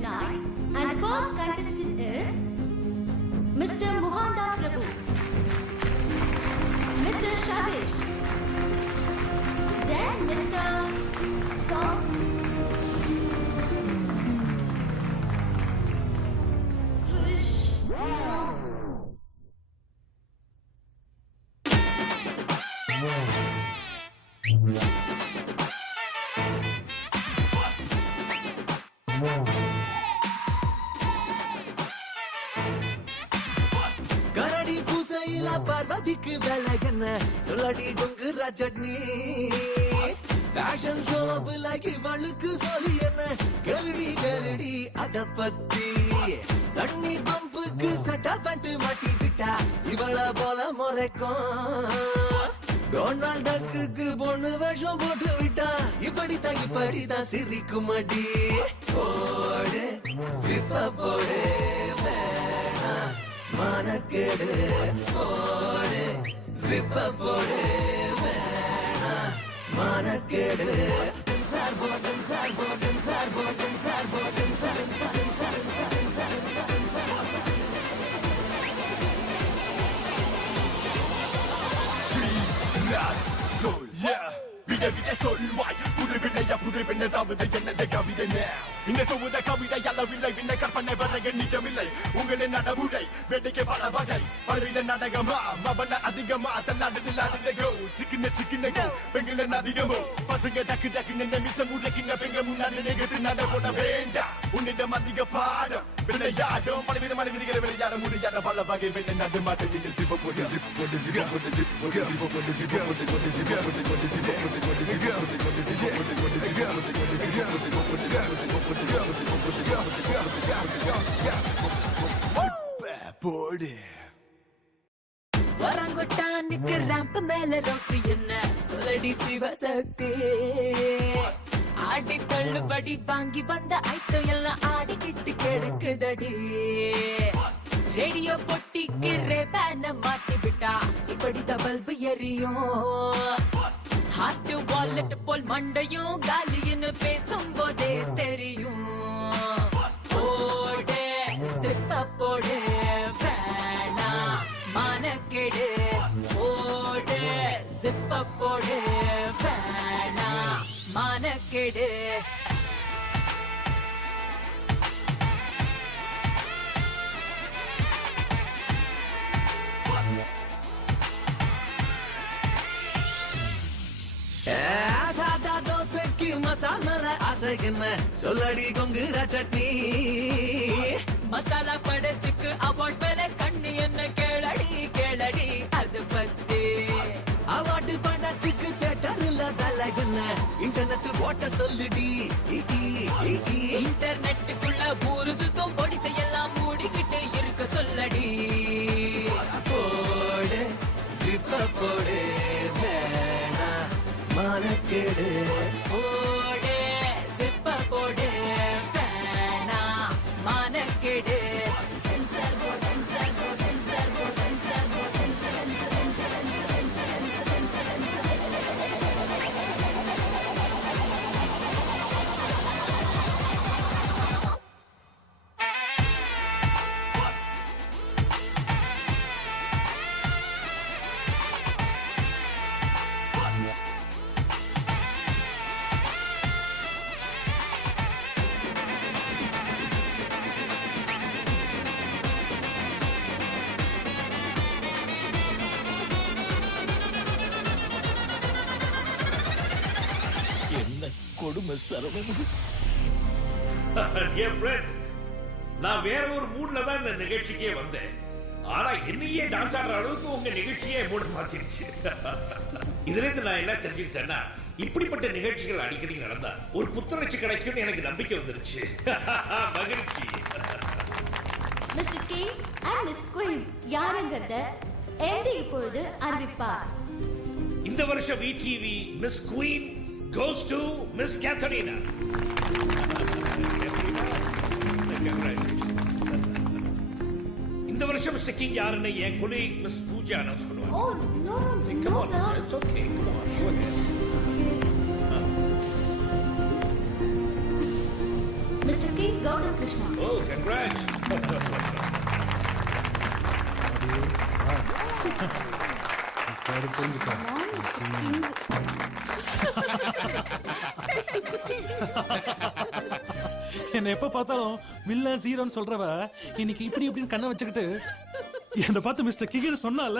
tonight, and the first contestant is Mr. Mohanda Prabhu, Mr. Shavish, then Mr. Krishna. கரடி பூசையில பார்வதிக்கு வேலை என்ன சொல்லடி கொங்குரா சட்னி ஃபேஷன் ஷோப்புல இவளுக்கு சொல்லி என்ன கேளுடி கேளுடி அத பத்தி தண்ணி பம்புக்கு சட்டா பண்டு மாட்டி விட்டா இவள போல முறைக்கும் டொனால்ட் டக்குக்கு பொண்ணு வேஷம் போட்டு விட்டா இப்படிதான் சிரிக்கும் அடி போடு சிப்ப போடு வேணா மனக்கெடு போடு சிப்ப போடு வேணா மனக்கெடு சென்சார் போ சென்சார் போ சென்சார் போ சென்சார் போ சென்சார் சென்சார் சென்சார் சென்சார் விட சொல்வாய் புது பின்னை தாவது என்னது கவிதை இந்த சொல்வத கவிதை அளவில்லை பின்ன கற்பனை வரைய நிஜமில்லை உங்களின் நடைமுறை வேடிக்கை பல வகை பலவித நாடகமா மவன அதிகமா தன்னாடுதில் அடிந்தகோ சிக்கின பெண்களின் அதிகமோ பசங்க டக்கு நிமிஷம் உடைக்கிங்க பெண்க முன்னாடி நிகழ்த்து நட போட வேண்டாம் உன்னிடம் அதிக பாடம் விளையாடும் பலவிதமான விதிகளை விளையாட முடியாத பல வகை பெண்ணை நடு மாட்டத்தில் சிப்ப போட்டு சிப்பு போட்டு சிப்ப போட்டு சிப்பு போட்டு சிப்பு போட்டு சிப்பு போட்டு போட்டு சிப்பு போட்டு போட்டு சிப்பு போட்டு போட்டு சிப்பு போட்டு போட்டு சிப்பு போட்டு போட்டு போடு வரங்கொட்டானுக்கு ரேம்ப் மேல ரோசி என்ன சொல்லடி சிவசக்தி ஆடி தள்ளுபடி வாங்கி வந்த ஐட்டம் எல்லாம் ஆடிக்கிட்டு கிடக்குதடி ரேடியோ பொட்டிக்கு ரேபேன மாட்டி விட்டா இப்படிதான் பல்பு எரியும் ஹார்ட் வாலெட் போல் மண்டையும் காலின்னு பேசும் போதே தெரியும் போடு சிப்ப போடு வேணா மனக்கெடு போடு சிப்ப போடு வேணா மனக்கெடு சாதா தோசைக்கு மசால் மேல அசைக்கின சொல்லடி கொங்குரா சட்னி மசாலா படத்துக்கு அவார்ட் மேல கண்ணு என்ன கேளடி அது பத்தி அவார்டு படத்துக்கு தியேட்டர்ல வேலைக்குன இன்டர்நெட் ஓட்ட சொல்லுடி இன்டர்நெட்டுக்குள்ள ஊரு சுத்தம் பொடி செய்யலாம் மூடிக்கிட்டு இருக்க சொல்லடி போடு சிப்ப போடு வேணா மனக்கெடு போடு சிப்ப போடு வேணா மனக்கெடு சென்சார் போ சென்சார் போ சென்சார் போ சென்சார் போ சென்சார் கொடுமை சரவணன் Dear friends, நான் வேற ஒரு மூட்ல தான் இந்த நிகழ்ச்சிக்கே வந்தேன். ஆனா என்னையே டான்ஸ் ஆடுற அளவுக்கு உங்க நிகழ்ச்சியே மூட மாத்திருச்சு. இதுல இருந்து நான் என்ன தெரிஞ்சுக்கிட்டேன்னா இப்படிப்பட்ட நிகழ்ச்சிகள் அடிக்கடி நடந்தா ஒரு புத்துணர்ச்சி கிடைக்கும்னு எனக்கு நம்பிக்கை வந்துருச்சு. மகிழ்ச்சி. Mr. King and Miss Queen யாருங்கிறத MD இப்பொழுது அறிவிப்பார். இந்த வருஷம் VTV Miss Queen goes to Miss Katharina. இந்த வருஷம் Mr. King யாருன்னு என் colleague Miss Pooja announce பண்ணுவாங்க. Oh no, Come no on, sir. it's okay. Come on, go ahead. Mr. King, Gautam Krishna. Oh congrats. Mom, Mr. King. என்ன எப்ப பார்த்தாலும் வில்ல ஜீரோன்னு சொல்றவ இன்னைக்கு இப்படி இப்படின்னு கண்ணை வச்சுக்கிட்டு என்ன பார்த்து மிஸ்டர் கிகின்னு சொன்னால.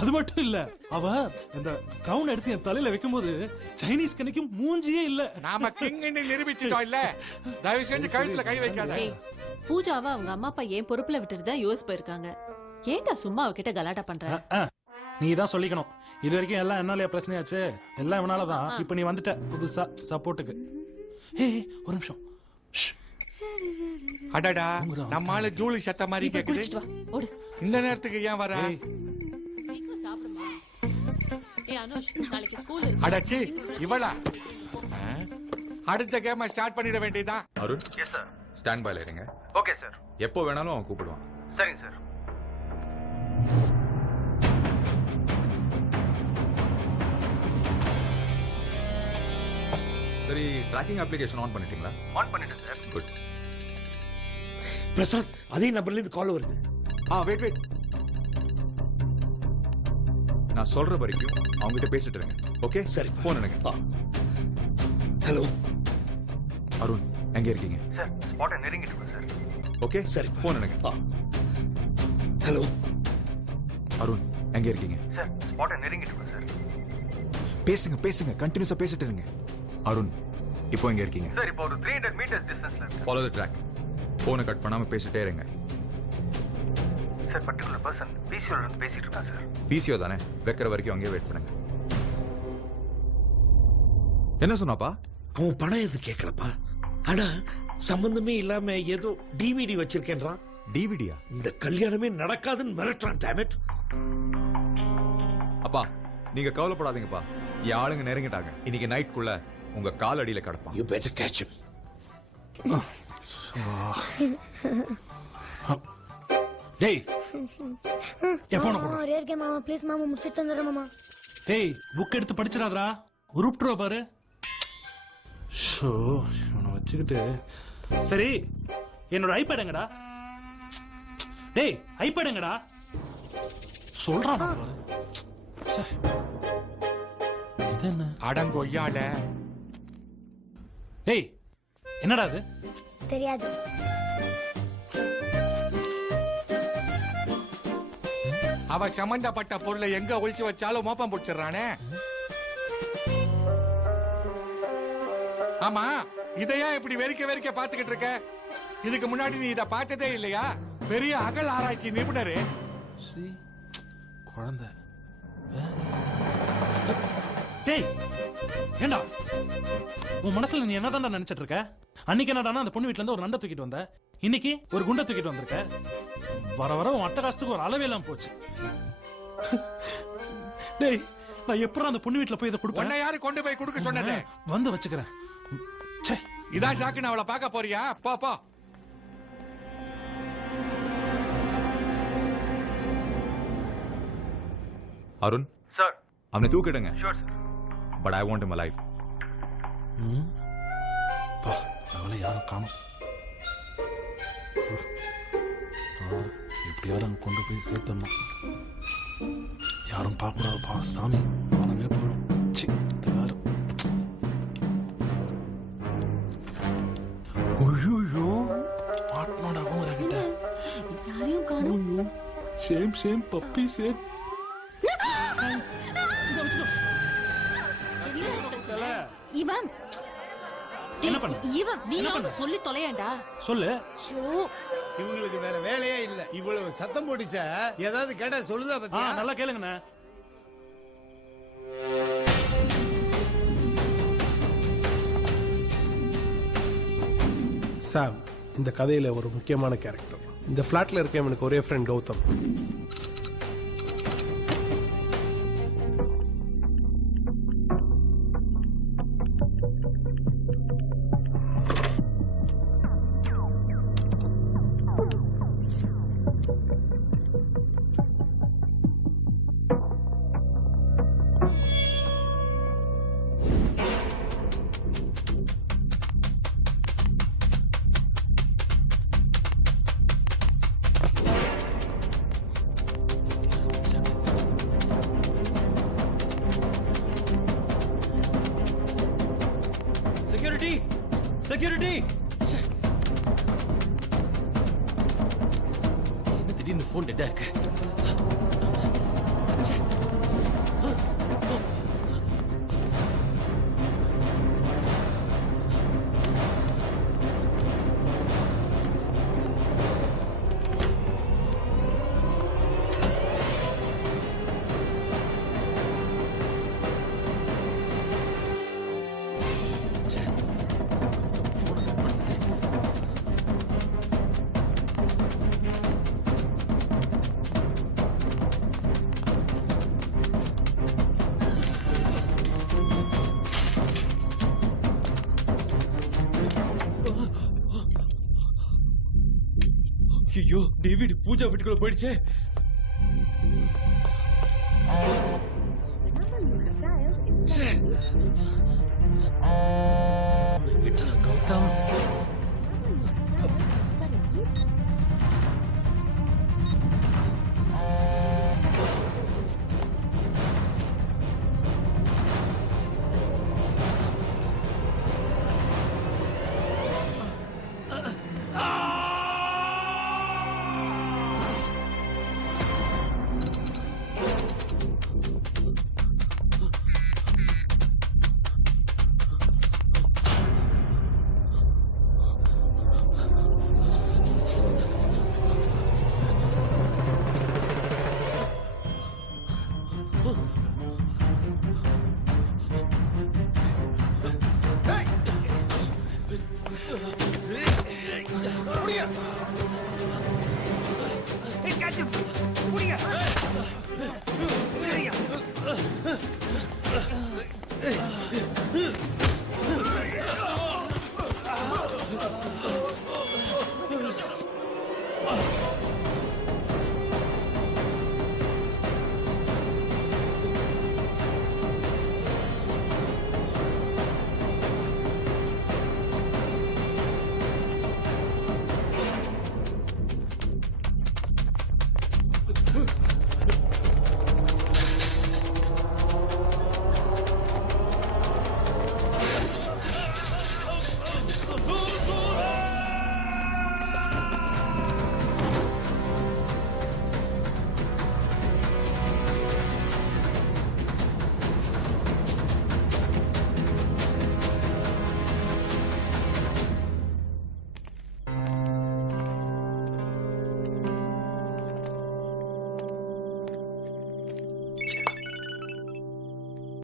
அது மட்டும் இல்ல, அவ இந்த கவுன் எடுத்து என் தலையில வைக்கும்போது சைனீஸ் கண்ணிக்கும் மூஞ்சியே இல்ல. நாம கிங்னு நிரூபிச்சிட்டோம் இல்ல. தயவு செஞ்சு கழுத்துல கை வைக்காத. ஏய், பூஜாவை அவங்க அம்மா அப்பா ஏன் பொறுப்புல விட்டுட்டு தான் யூஎஸ் போயிருக்காங்க. ஏன்டா சும்மா அவகிட்ட கலாட்டா பண்ற? நீ தான் சொல்லிக்கணும். இது வரைக்கும் எல்லாம் என்னாலயா பிரச்சனையாச்சு? எல்லாம் இவனாலதான். இப்ப நீ வந்துட்ட புதுசா சப்போர்ட்டுக்கு. ஏய் ஒரு நிமிஷம். ஷ். அடடா நம்ம ஆளு ஜூலி சத்த மாதிரி இப்ப கேக்குது. குடிச்சிட்டு வா, ஓடு. இந்த நேரத்துக்கு ஏன் வர? ஏய், சீக்கிரம் சாப்பிடுமா. ஏய் அனுஷ், நாளைக்கு ஸ்கூல் இருக்கு. அடச்சி இவளா? அடுத்த கேம ஸ்டார்ட் பண்ணிட வேண்டியதான். Arun, yes sir. ஸ்டாண்ட் பைல இருங்க. Okay sir. எப்போ வேணாலும் அவன் கூப்பிடுவான். சரிங்க சார். சரி, ட்ராக்கிங் அப்ளிகேஷன் ஆன் பண்ணிட்டீங்களா? ஆன் பண்ணிட்டேன் சார். குட். பிரசாத், அதே நம்பர்ல இருந்து கால் வருது. வெயிட். நான் சொல்ற வரைக்கும் அவங்க கிட்ட பேசிட்டு இருங்க. ஓகே சரி. போன் எடுங்க. ஹலோ அருண், எங்க இருக்கீங்க? சார் ஸ்பாட்டை நெருங்கிட்டு இருக்கோம் சார். ஓகே சரி. போன் எடுங்க. ஹலோ அருண், எங்க இருக்கீங்க? சார் ஸ்பாட்டை நெருங்கிட்டு இருக்கோம் சார். பேசுங்க கண்டினியூஸா பேசிட்டு இருங்க. அருண், இப்போ எங்க இருக்கீங்க? சார் இப்போ ஒரு 300 மீட்டர்ஸ் டிஸ்டன்ஸ்ல இருக்கு. Follow the track. போனை கட் பண்ணாம பேசிட்டே இருங்க. சார் பர்டிகுலர் பர்சன் பிசிஓல இருந்து பேசிட்டு இருக்கான் சார். பிசிஓ தானே? வைக்கிற வரைக்கும் அங்கேயே வெயிட் பண்ணுங்க. என்ன சொன்னாப்பா? அவன் பணம் எது கேட்கலப்பா. ஆனா சம்பந்தமே இல்லாம ஏதோ டிவிடி வச்சிருக்கேன்றான். டிவிடியா? இந்த கல்யாணமே நடக்காதுன்னு மிரட்டுறான். damn it. அப்பா, நீங்க கவலைப்படாதீங்கப்பா. என் ஆளுங்க நெருங்கிட்டாங்க. இன்னைக்கு நைட்குள்ள உங்க கால் அடியில கிடப்பான். You better catch him. டேய் என் போனை கொடு. ரேர் கேம் மாமா ப்ளீஸ் மாமா முடிச்சிட்டு தந்துடுறேன் மாமா. டேய் புக் எடுத்து படிச்சிடாதடா, உருப்ட்ரோ பாரு. ஷோ, இவனை வச்சுக்கிட்டு. சரி, என்னோட ஐபேட் எங்கடா? டேய் ஐபேட் எங்கடா? சொல்றான் பாரு. ச்சே. இது என்ன? அடங்கொய்யால. டேய் என்னடா இது? தெரியாது. அவ சம்பந்தப்பட்ட பொருளை எங்க ஒழிச்சு வச்சாலும் மோப்பம் பிடிச்சிடறானே. ஆமா, இதையா இப்படி வெறிக்க பாத்துக்கிட்டு இருக்க? இதுக்கு முன்னாடி நீ இத பார்த்ததே இல்லையா? பெரிய அகல் ஆராய்ச்சி நிபுணரு. சீ, குழந்தை. டேய் ஏண்டா உன் மனசுல நீ என்னதான்டா நினைச்சிட்டு இருக்க? அன்னைக்கு என்னடானா அந்த பொண்ணு வீட்ல இருந்து ஒரு நண்டை தூக்கிட்டு வந்த, இன்னைக்கு ஒரு குண்டை தூக்கிட்டு வந்திருக்க. வர வர உன் அட்டகாசத்துக்கு ஒரு அளவே எல்லாம் போச்சு. டேய் நான் எப்பறம் அந்த பொண்ணு வீட்ல போய் இதை உன்னை கொடுப்பேன்? யாரு கொண்டு போய் கொடுக்க சொன்னது? வந்து வச்சுக்கிறேன். ச்சே. இதான் ஷாக்குன்னு அவளை பார்க்க போறியா? போ போ. அருண், சார். அவனை தூக்கிடுங்க. Sure sir. But I want him alive. பா, அவளை யாரும் காணோம். எப்படியாவது அங்க கொண்டு போய் சேர்த்தணும். யாரும் பார்க்கக்கூடாதுப்பா சாமி. மனமே போயிடும். சி, இது வேற. ஐயோ, மாட்டினோட அவங்க கிட்ட. யாரையும் காணோம். ஐயோ, சேம் பப்பி சேம். இவன் என்ன பண்ண? இவன் நீ என்ன பண்ண? சொல்லி தொலையேண்டா. சொல்லு. ஷோ இவங்களுக்கு வேற வேலையே இல்ல. இவ்வளவு சத்தம் போட்டுச்சா ஏதாவது கேட்டா சொல்லுதா பத்தியா? நல்லா கேளுங்கண்ணே. சாம் இந்த கதையில ஒரு முக்கியமான கேரக்டர். இந்த பிளாட்ல இருக்க எனக்கு ஒரே ஃப்ரெண்ட் கௌதம். செக்யூரிட்டி என்ன திடீர்னு போன் டெட்டா இருக்கு ஐயோ டேவிட் பூஜா வீட்டுக்குள்ள போயிடுச்சே கௌதம் முடியா